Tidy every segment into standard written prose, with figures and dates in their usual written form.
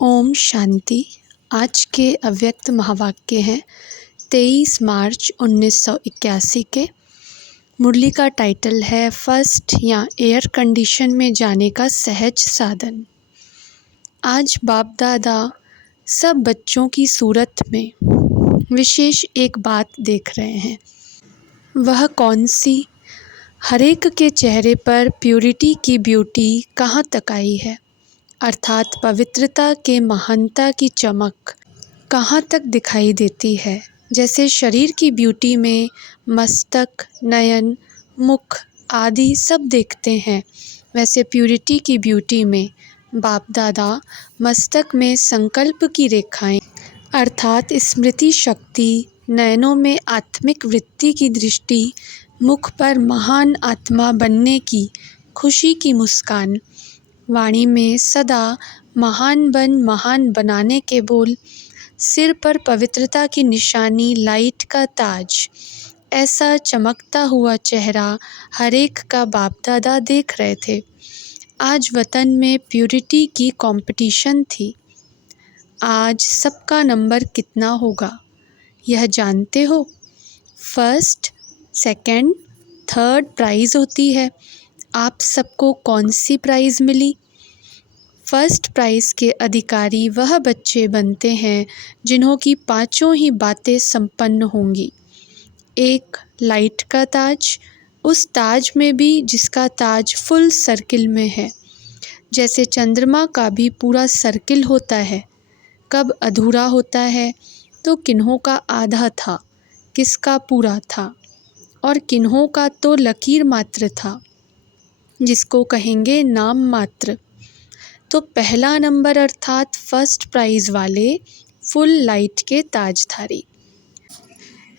ओम शांति। आज के अव्यक्त महावाक्य हैं 23 मार्च 1981 के। मुरली का टाइटल है फर्स्ट या एयर कंडीशन में जाने का सहज साधन। आज बाप दादा सब बच्चों की सूरत में विशेष एक बात देख रहे हैं। वह कौन सी? हरेक के चेहरे पर प्यूरिटी की ब्यूटी कहाँ तक आई है, अर्थात पवित्रता के महानता की चमक कहाँ तक दिखाई देती है। जैसे शरीर की ब्यूटी में मस्तक, नयन, मुख आदि सब देखते हैं, वैसे प्यूरिटी की ब्यूटी में बाप दादा मस्तक में संकल्प की रेखाएं अर्थात स्मृति शक्ति, नयनों में आत्मिक वृत्ति की दृष्टि, मुख पर महान आत्मा बनने की खुशी की मुस्कान, वाणी में सदा महान महान बनाने के बोल, सिर पर पवित्रता की निशानी लाइट का ताज, ऐसा चमकता हुआ चेहरा हरेक का बाप दादा देख रहे थे। आज वतन में प्यूरिटी की कंपटीशन थी। आज सबका नंबर कितना होगा यह जानते हो? फर्स्ट, सेकंड, थर्ड प्राइज़ होती है। आप सबको कौन सी प्राइज़ मिली? फर्स्ट प्राइज़ के अधिकारी वह बच्चे बनते हैं जिन्हों की पांचों ही बातें संपन्न होंगी। एक, लाइट का ताज, उस ताज में भी जिसका ताज फुल सर्किल में है। जैसे चंद्रमा का भी पूरा सर्किल होता है, कब अधूरा होता है तो किन्हों का आधा था, किसका पूरा था, और किन्हों का तो लकीर मात्र था, जिसको कहेंगे नाम मात्र। तो पहला नंबर अर्थात फर्स्ट प्राइज़ वाले फुल लाइट के ताजधारी।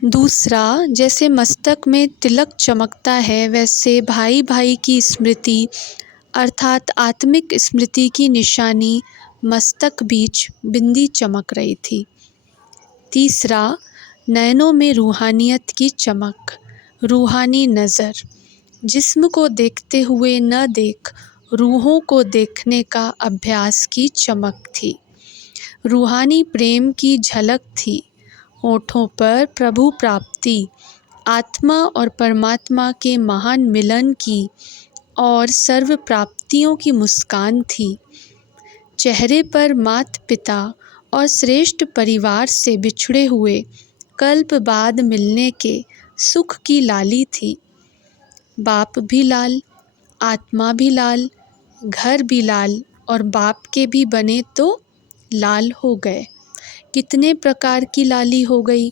दूसरा, जैसे मस्तक में तिलक चमकता है वैसे भाई भाई की स्मृति अर्थात आत्मिक स्मृति की निशानी मस्तक बीच बिंदी चमक रही थी। तीसरा, नयनों में रूहानियत की चमक, रूहानी नज़र, जिस्म को देखते हुए न देख रूहों को देखने का अभ्यास की चमक थी। रूहानी प्रेम की झलक थी। होठों पर प्रभु प्राप्ति, आत्मा और परमात्मा के महान मिलन की और सर्व प्राप्तियों की मुस्कान थी। चेहरे पर माता पिता और श्रेष्ठ परिवार से बिछड़े हुए कल्प बाद मिलने के सुख की लाली थी। बाप भी लाल, आत्मा भी लाल, घर भी लाल और बाप के भी बने तो लाल हो गए। कितने प्रकार की लाली हो गई।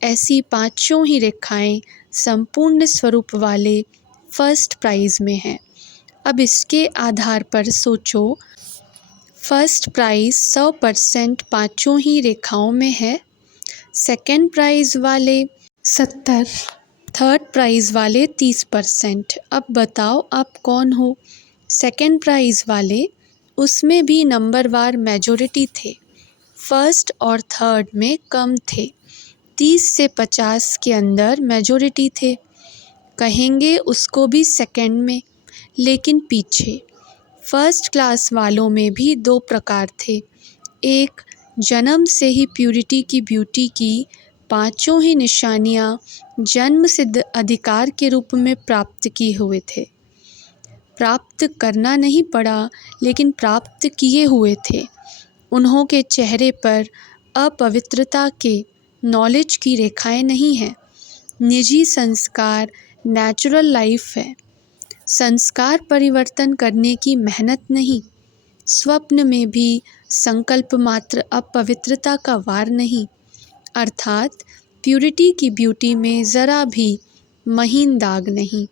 ऐसी पांचों ही रेखाएं संपूर्ण स्वरूप वाले फर्स्ट प्राइज़ में हैं। अब इसके आधार पर सोचो, फर्स्ट प्राइज़ 100% पांचों ही रेखाओं में है, सेकंड प्राइज़ वाले 70, थर्ड प्राइज़ वाले 30%। अब बताओ आप कौन हो? सेकंड प्राइज़ वाले, उसमें भी नंबरवार मेजॉरिटी थे, फर्स्ट और थर्ड में कम थे, 30 से 50 के अंदर मेजॉरिटी थे। कहेंगे उसको भी सेकंड में, लेकिन पीछे फर्स्ट क्लास वालों में भी दो प्रकार थे। एक, जन्म से ही प्यूरिटी की ब्यूटी की पांचों ही निशानियां जन्म सिद्ध अधिकार के रूप में प्राप्त किए हुए थे। प्राप्त करना नहीं पड़ा, लेकिन प्राप्त किए हुए थे। उन्हों के चेहरे पर अपवित्रता के नॉलेज की रेखाएं नहीं हैं। निजी संस्कार नेचुरल लाइफ है। संस्कार परिवर्तन करने की मेहनत नहीं। स्वप्न में भी संकल्प मात्र अपवित्रता का वार नहीं, अर्थात प्यूरिटी की ब्यूटी में ज़रा भी महीन दाग नहीं।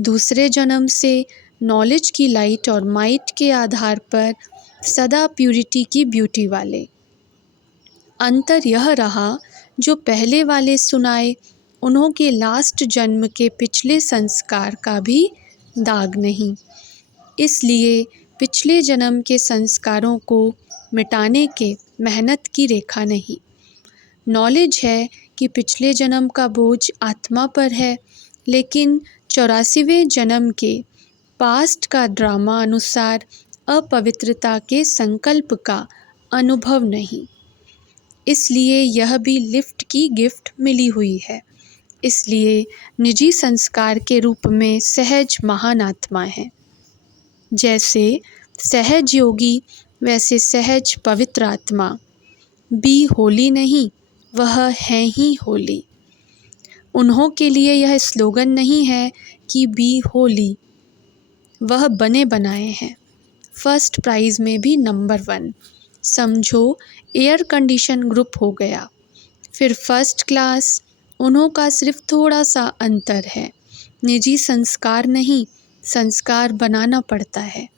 दूसरे जन्म से नॉलेज की लाइट और माइट के आधार पर सदा प्यूरिटी की ब्यूटी वाले। अंतर यह रहा, जो पहले वाले सुनाए उन्हों के लास्ट जन्म के पिछले संस्कार का भी दाग नहीं। इसलिए पिछले जन्म के संस्कारों को मिटाने के मेहनत की रेखा नहीं। नॉलेज है कि पिछले जन्म का बोझ आत्मा पर है, लेकिन 84वें जन्म के पास्ट का ड्रामा अनुसार अपवित्रता के संकल्प का अनुभव नहीं। इसलिए यह भी लिफ्ट की गिफ्ट मिली हुई है। इसलिए निजी संस्कार के रूप में सहज महान आत्मा है। जैसे सहज योगी वैसे सहज पवित्र आत्मा। बी होली नहीं, वह है ही होली। उन्हों के लिए यह स्लोगन नहीं है कि बी होली, वह बने बनाए हैं। फर्स्ट प्राइज़ में भी नंबर 1। समझो एयर कंडीशन ग्रुप हो गया। फिर फर्स्ट क्लास, उन्हों का सिर्फ थोड़ा सा अंतर है। निजी संस्कार नहीं, संस्कार बनाना पड़ता है।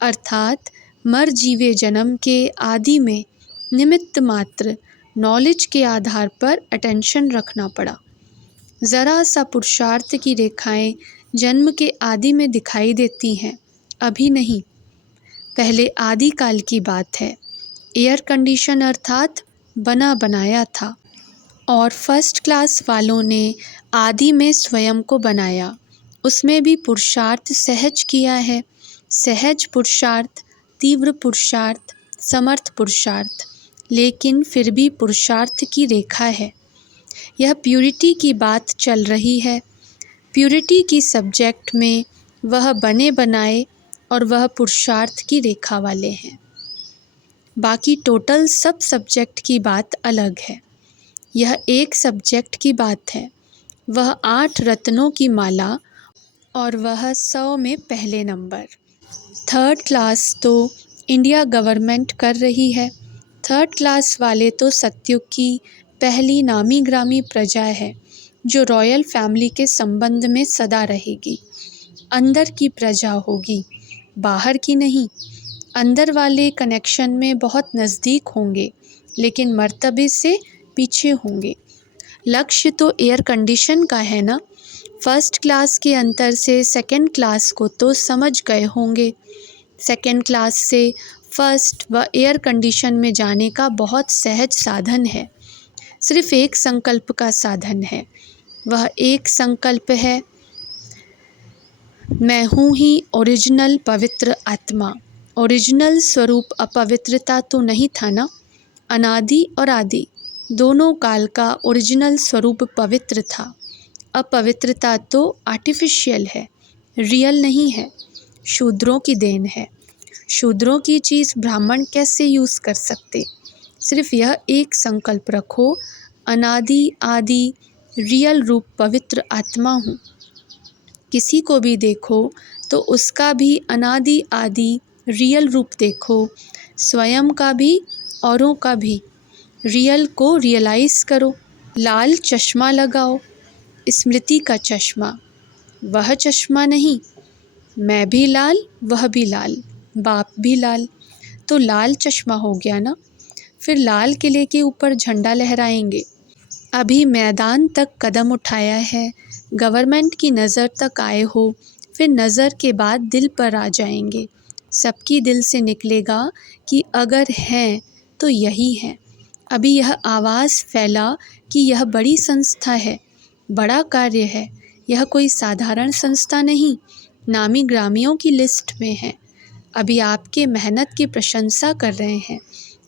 अर्थात मर जीवे जन्म के आदि में निमित्त मात्र नॉलेज के आधार पर अटेंशन रखना पड़ा। ज़रा सा पुरुषार्थ की रेखाएं जन्म के आदि में दिखाई देती हैं, अभी नहीं, पहले आदि काल की बात है। एयर कंडीशन अर्थात बना बनाया था, और फर्स्ट क्लास वालों ने आदि में स्वयं को बनाया। उसमें भी पुरुषार्थ सहज किया है। सहज पुरुषार्थ, तीव्र पुरुषार्थ, समर्थ पुरुषार्थ, लेकिन फिर भी पुरुषार्थ की रेखा है। यह प्यूरिटी की बात चल रही है। प्यूरिटी की सब्जेक्ट में वह बने बनाए और वह पुरुषार्थ की रेखा वाले हैं। बाकी टोटल सब सब्जेक्ट की बात अलग है। यह एक सब्जेक्ट की बात है। वह 8 रत्नों की माला और वह 100 में पहले नंबर। थर्ड क्लास तो इंडिया गवर्नमेंट कर रही है। थर्ड क्लास वाले तो सतयुग की पहली नामी ग्रामी प्रजा है, जो रॉयल फैमिली के संबंध में सदा रहेगी। अंदर की प्रजा होगी, बाहर की नहीं। अंदर वाले कनेक्शन में बहुत नज़दीक होंगे, लेकिन मर्तबे से पीछे होंगे। लक्ष्य तो एयर कंडीशन का है ना। फर्स्ट क्लास के अंतर से सेकंड क्लास को तो समझ गए होंगे। सेकंड क्लास से फर्स्ट व एयर कंडीशन में जाने का बहुत सहज साधन है। सिर्फ एक संकल्प का साधन है। वह एक संकल्प है, मैं हूँ ही ओरिजिनल पवित्र आत्मा। ओरिजिनल स्वरूप अपवित्रता तो नहीं था ना। अनादि और आदि दोनों काल का ओरिजिनल स्वरूप पवित्र था। अपवित्रता तो आर्टिफिशियल है, रियल नहीं है, शूद्रों की देन है। शूद्रों की चीज़ ब्राह्मण कैसे यूज़ कर सकते। सिर्फ यह एक संकल्प रखो, अनादि आदि रियल रूप पवित्र आत्मा हूँ। किसी को भी देखो तो उसका भी अनादि आदि रियल रूप देखो, स्वयं का भी औरों का भी। रियल को रियलाइज़ करो। लाल चश्मा लगाओ, स्मृति का चश्मा, वह चश्मा नहीं। मैं भी लाल, वह भी लाल, बाप भी लाल, तो लाल चश्मा हो गया ना। फिर लाल किले के ऊपर झंडा लहराएंगे। अभी मैदान तक कदम उठाया है, गवर्नमेंट की नज़र तक आए हो, फिर नज़र के बाद दिल पर आ जाएंगे। सबकी दिल से निकलेगा कि अगर हैं तो यही है। अभी यह आवाज़ फैला कि यह बड़ी संस्था है, बड़ा कार्य है। यह कोई साधारण संस्था नहीं, नामी ग्रामियों की लिस्ट में है। अभी आपके मेहनत की प्रशंसा कर रहे हैं,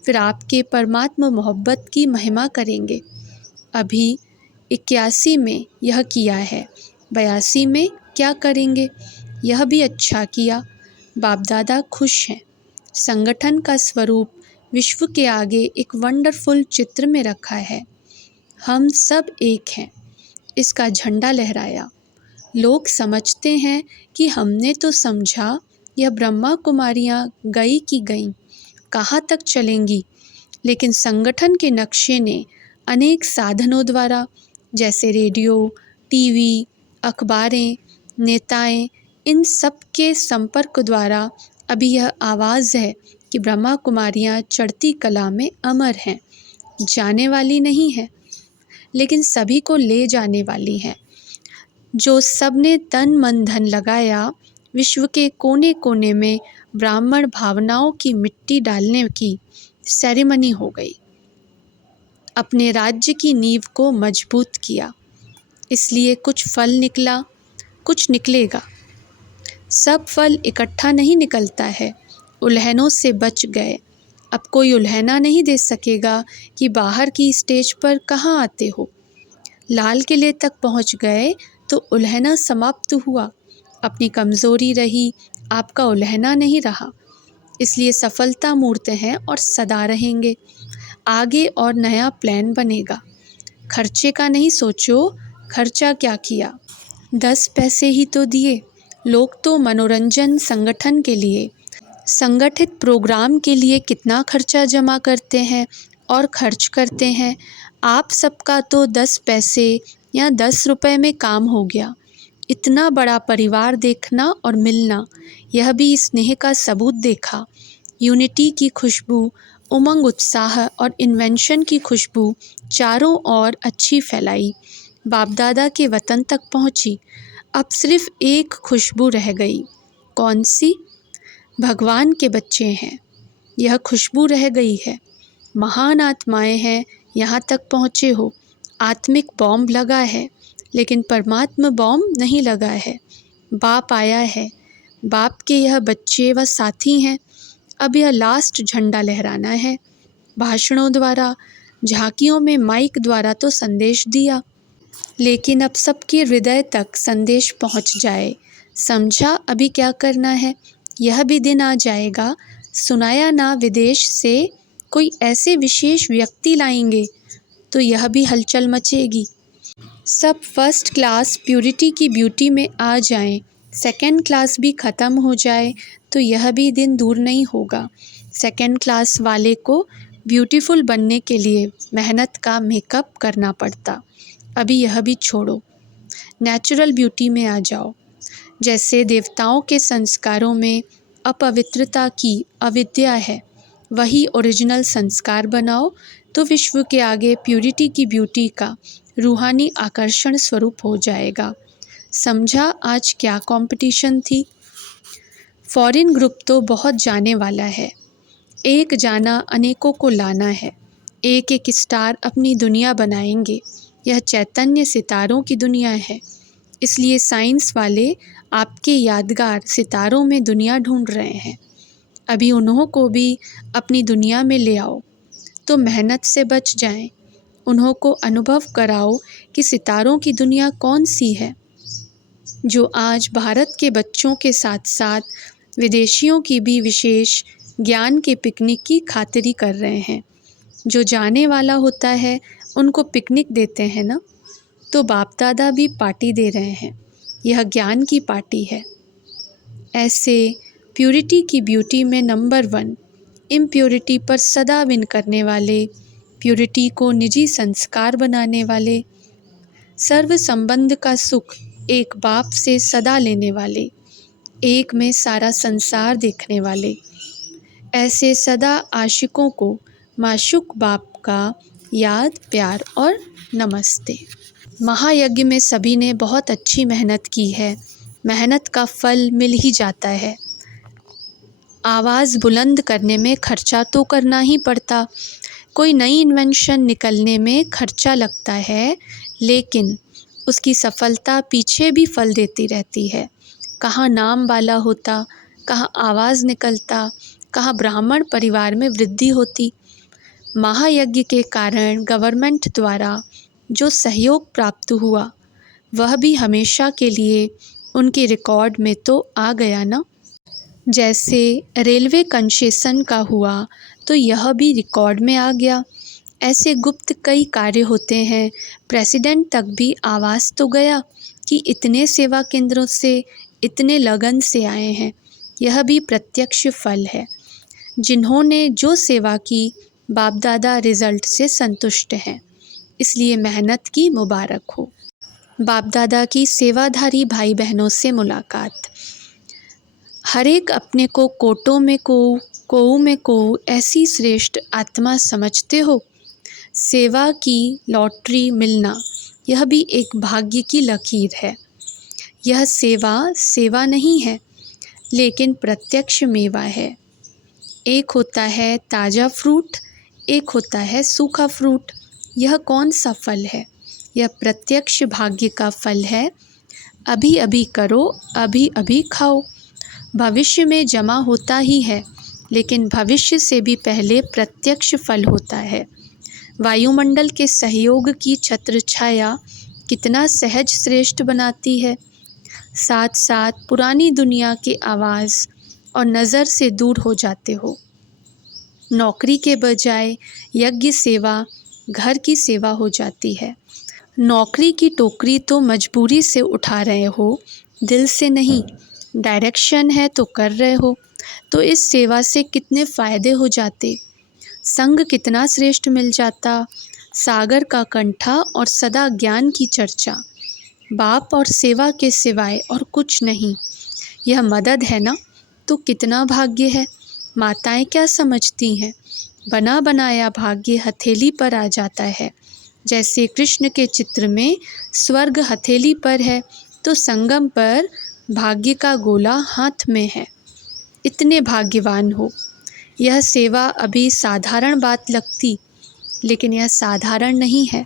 फिर आपके परमात्मा मोहब्बत की महिमा करेंगे। अभी 81 में यह किया है, 82 में क्या करेंगे, यह भी अच्छा किया। बाप दादा खुश हैं। संगठन का स्वरूप विश्व के आगे एक वंडरफुल चित्र में रखा है। हम सब एक हैं, इसका झंडा लहराया। लोग समझते हैं कि हमने तो समझा यह ब्रह्मा कुमारियाँ गई की गईं, कहाँ तक चलेंगी। लेकिन संगठन के नक्शे ने अनेक साधनों द्वारा, जैसे रेडियो, टीवी, अखबारें, नेताएं, इन सब के संपर्क द्वारा अभी यह आवाज़ है कि ब्रह्मा कुमारियाँ चढ़ती कला में अमर हैं, जाने वाली नहीं है, लेकिन सभी को ले जाने वाली हैं। जो सबने तन मन धन लगाया, विश्व के कोने कोने में ब्राह्मण भावनाओं की मिट्टी डालने की सेरेमनी हो गई। अपने राज्य की नींव को मजबूत किया, इसलिए कुछ फल निकला, कुछ निकलेगा। सब फल इकट्ठा नहीं निकलता है। उल्हनों से बच गए। अब कोई उल्हना नहीं दे सकेगा कि बाहर की स्टेज पर कहाँ आते हो। लाल किले तक पहुँच गए तो उल्हना समाप्त हुआ। अपनी कमज़ोरी रही, आपका उल्हना नहीं रहा। इसलिए सफलता मूर्त हैं और सदा रहेंगे। आगे और नया प्लान बनेगा। खर्चे का नहीं सोचो, खर्चा क्या किया। 10 पैसे ही तो दिए। लोग तो मनोरंजन संगठन के लिए, संगठित प्रोग्राम के लिए कितना खर्चा जमा करते हैं और खर्च करते हैं। आप सबका तो 10 पैसे या 10 रुपए में काम हो गया। इतना बड़ा परिवार देखना और मिलना, यह भी स्नेह का सबूत देखा। यूनिटी की खुशबू, उमंग, उत्साह और इन्वेंशन की खुशबू चारों ओर अच्छी फैलाई। बाप दादा के वतन तक पहुंची। अब सिर्फ एक खुशबू रह गई। कौन सी? भगवान के बच्चे हैं, यह खुशबू रह गई है। महान आत्माएं हैं, यहाँ तक पहुँचे हो। आत्मिक बॉम्ब लगा है, लेकिन परमात्मा बॉम्ब नहीं लगा है। बाप आया है। बाप के यह बच्चे व साथी हैं। अब यह लास्ट झंडा लहराना है। भाषणों द्वारा, झांकियों में माइक द्वारा तो संदेश दिया, लेकिन अब सबके हृदय तक संदेश पहुंच जाए। समझा अभी क्या करना है? यह भी दिन आ जाएगा, सुनाया ना विदेश से कोई ऐसे विशेष व्यक्ति लाएंगे तो यह भी हलचल मचेगी। सब फर्स्ट क्लास प्यूरिटी की ब्यूटी में आ जाएं, सेकंड क्लास भी ख़त्म हो जाए तो यह भी दिन दूर नहीं होगा। सेकंड क्लास वाले को ब्यूटीफुल बनने के लिए मेहनत का मेकअप करना पड़ता। अभी यह भी छोड़ो, नेचुरल ब्यूटी में आ जाओ। जैसे देवताओं के संस्कारों में अपवित्रता की अविद्या है, वही ओरिजिनल संस्कार बनाओ तो विश्व के आगे प्यूरिटी की ब्यूटी का रूहानी आकर्षण स्वरूप हो जाएगा। समझा आज क्या कंपटीशन थी? फॉरेन ग्रुप तो बहुत जाने वाला है। एक जाना अनेकों को लाना है। एक एक स्टार अपनी दुनिया बनाएंगे। यह चैतन्य सितारों की दुनिया है। इसलिए साइंस वाले आपके यादगार सितारों में दुनिया ढूंढ रहे हैं। अभी उन्हों को भी अपनी दुनिया में ले आओ तो मेहनत से बच जाएं। उन्हों को अनुभव कराओ कि सितारों की दुनिया कौन सी है, जो आज भारत के बच्चों के साथ साथ विदेशियों की भी विशेष ज्ञान के पिकनिक की खातिरी कर रहे हैं। जो जाने वाला होता है उनको पिकनिक देते हैं ना, तो बाप दादा भी पार्टी दे रहे हैं। यह ज्ञान की पार्टी है। ऐसे प्यूरिटी की ब्यूटी में नंबर 1, इम्प्योरिटी पर सदा विन करने वाले, प्यूरिटी को निजी संस्कार बनाने वाले, सर्व संबंध का सुख एक बाप से सदा लेने वाले, एक में सारा संसार देखने वाले, ऐसे सदा आशिकों को माशूक बाप का याद, प्यार और नमस्ते। महायज्ञ में सभी ने बहुत अच्छी मेहनत की है। मेहनत का फल मिल ही जाता है। आवाज़ बुलंद करने में खर्चा तो करना ही पड़ता। कोई नई इन्वेंशन निकलने में खर्चा लगता है, लेकिन उसकी सफलता पीछे भी फल देती रहती है। कहाँ नाम वाला होता, कहाँ आवाज़ निकलता, कहाँ ब्राह्मण परिवार में वृद्धि होती। महायज्ञ के कारण गवर्नमेंट द्वारा जो सहयोग प्राप्त हुआ, वह भी हमेशा के लिए उनके रिकॉर्ड में तो आ गया ना। जैसे रेलवे कंसेशन का हुआ तो यह भी रिकॉर्ड में आ गया। ऐसे गुप्त कई कार्य होते हैं। प्रेसिडेंट तक भी आवाज़ तो गया कि इतने सेवा केंद्रों से इतने लगन से आए हैं। यह भी प्रत्यक्ष फल है। जिन्होंने जो सेवा की, बाप दादा रिज़ल्ट से संतुष्ट हैं, इसलिए मेहनत की मुबारक हो। बाप दादा की सेवाधारी भाई बहनों से मुलाकात। हर एक अपने को कोटों में कोऊ में कोऊ ऐसी श्रेष्ठ आत्मा समझते हो। सेवा की लॉटरी मिलना, यह भी एक भाग्य की लकीर है। यह सेवा नहीं है, लेकिन प्रत्यक्ष मेवा है। एक होता है ताज़ा फ्रूट, एक होता है सूखा फ्रूट। यह कौन सा फल है? यह प्रत्यक्ष भाग्य का फल है। अभी अभी करो, अभी अभी खाओ। भविष्य में जमा होता ही है। लेकिन भविष्य से भी पहले प्रत्यक्ष फल होता है। वायुमंडल के सहयोग की छत्र छाया कितना सहज श्रेष्ठ बनाती है। साथ साथ पुरानी दुनिया की आवाज़ और नज़र से दूर हो जाते हो। नौकरी के बजाय यज्ञ सेवा घर की सेवा हो जाती है। नौकरी की टोकरी तो मजबूरी से उठा रहे हो, दिल से नहीं। डायरेक्शन है तो कर रहे हो, तो इस सेवा से कितने फ़ायदे हो जाते। संग कितना श्रेष्ठ मिल जाता। सागर का कंठा और सदा ज्ञान की चर्चा। बाप और सेवा के सिवाय और कुछ नहीं। यह मदद है ना, तो कितना भाग्य है। माताएं क्या समझती हैं, बना बनाया भाग्य हथेली पर आ जाता है। जैसे कृष्ण के चित्र में स्वर्ग हथेली पर है, तो संगम पर भाग्य का गोला हाथ में है। इतने भाग्यवान हो। यह सेवा अभी साधारण बात लगती, लेकिन यह साधारण नहीं है।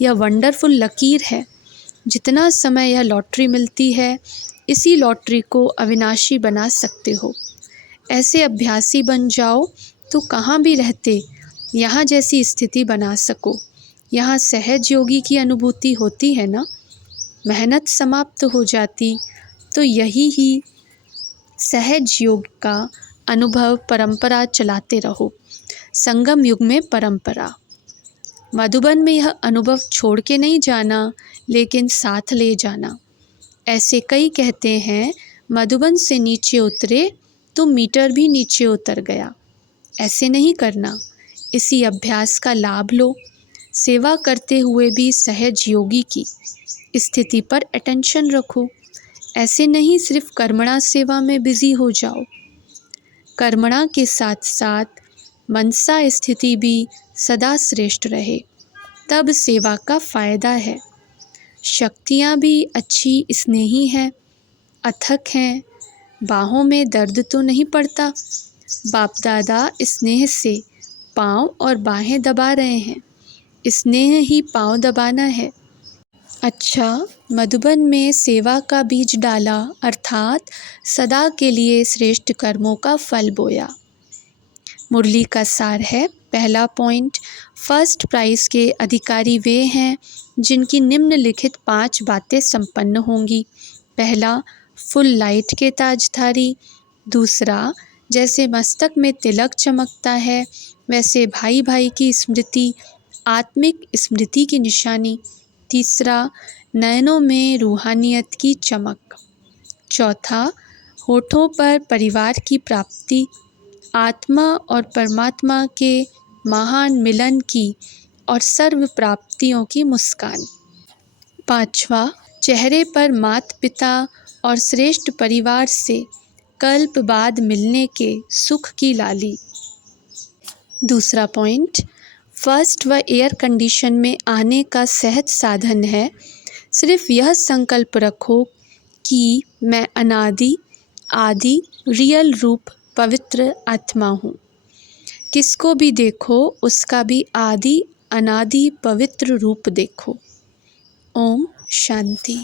यह वंडरफुल लकीर है। जितना समय यह लॉटरी मिलती है, इसी लॉटरी को अविनाशी बना सकते हो। ऐसे अभ्यासी बन जाओ तो कहाँ भी रहते यहाँ जैसी स्थिति बना सको। यहाँ सहज योगी की अनुभूति होती है ना। मेहनत समाप्त हो जाती तो यही ही सहज योग का अनुभव परंपरा चलाते रहो। संगम युग में परंपरा। मधुबन में यह अनुभव छोड़ के नहीं जाना, लेकिन साथ ले जाना। ऐसे कई कहते हैं, मधुबन से नीचे उतरे तो मीटर भी नीचे उतर गया। ऐसे नहीं करना। इसी अभ्यास का लाभ लो। सेवा करते हुए भी सहज योगी की स्थिति पर अटेंशन रखो। ऐसे नहीं सिर्फ कर्मणा सेवा में बिजी हो जाओ। कर्मणा के साथ साथ मनसा स्थिति भी सदा श्रेष्ठ रहे, तब सेवा का फ़ायदा है। शक्तियाँ भी अच्छी स्नेही हैं, अथक हैं। बाहों में दर्द तो नहीं पड़ता। बाप दादा स्नेह से पाँव और बाहें दबा रहे हैं। स्नेह ही पाँव दबाना है। अच्छा, मधुबन में सेवा का बीज डाला, अर्थात सदा के लिए श्रेष्ठ कर्मों का फल बोया। मुरली का सार है। पहला पॉइंट, फर्स्ट प्राइज़ के अधिकारी वे हैं जिनकी निम्नलिखित 5 बातें संपन्न होंगी। पहला, फुल लाइट के ताजधारी। दूसरा, जैसे मस्तक में तिलक चमकता है, वैसे भाई भाई की स्मृति आत्मिक स्मृति की निशानी। तीसरा, नयनों में रूहानियत की चमक। चौथा, होठों पर परिवार की प्राप्ति, आत्मा और परमात्मा के महान मिलन की और सर्व प्राप्तियों की मुस्कान। पांचवा, चेहरे पर माता पिता और श्रेष्ठ परिवार से कल्प बाद मिलने के सुख की लाली। दूसरा पॉइंट, फर्स्ट व एयर कंडीशन में आने का सहज साधन है। सिर्फ यह संकल्प रखो कि मैं अनादि आदि रियल रूप पवित्र आत्मा हूँ। किसको भी देखो उसका भी आदि अनादि पवित्र रूप देखो। ओम शांति।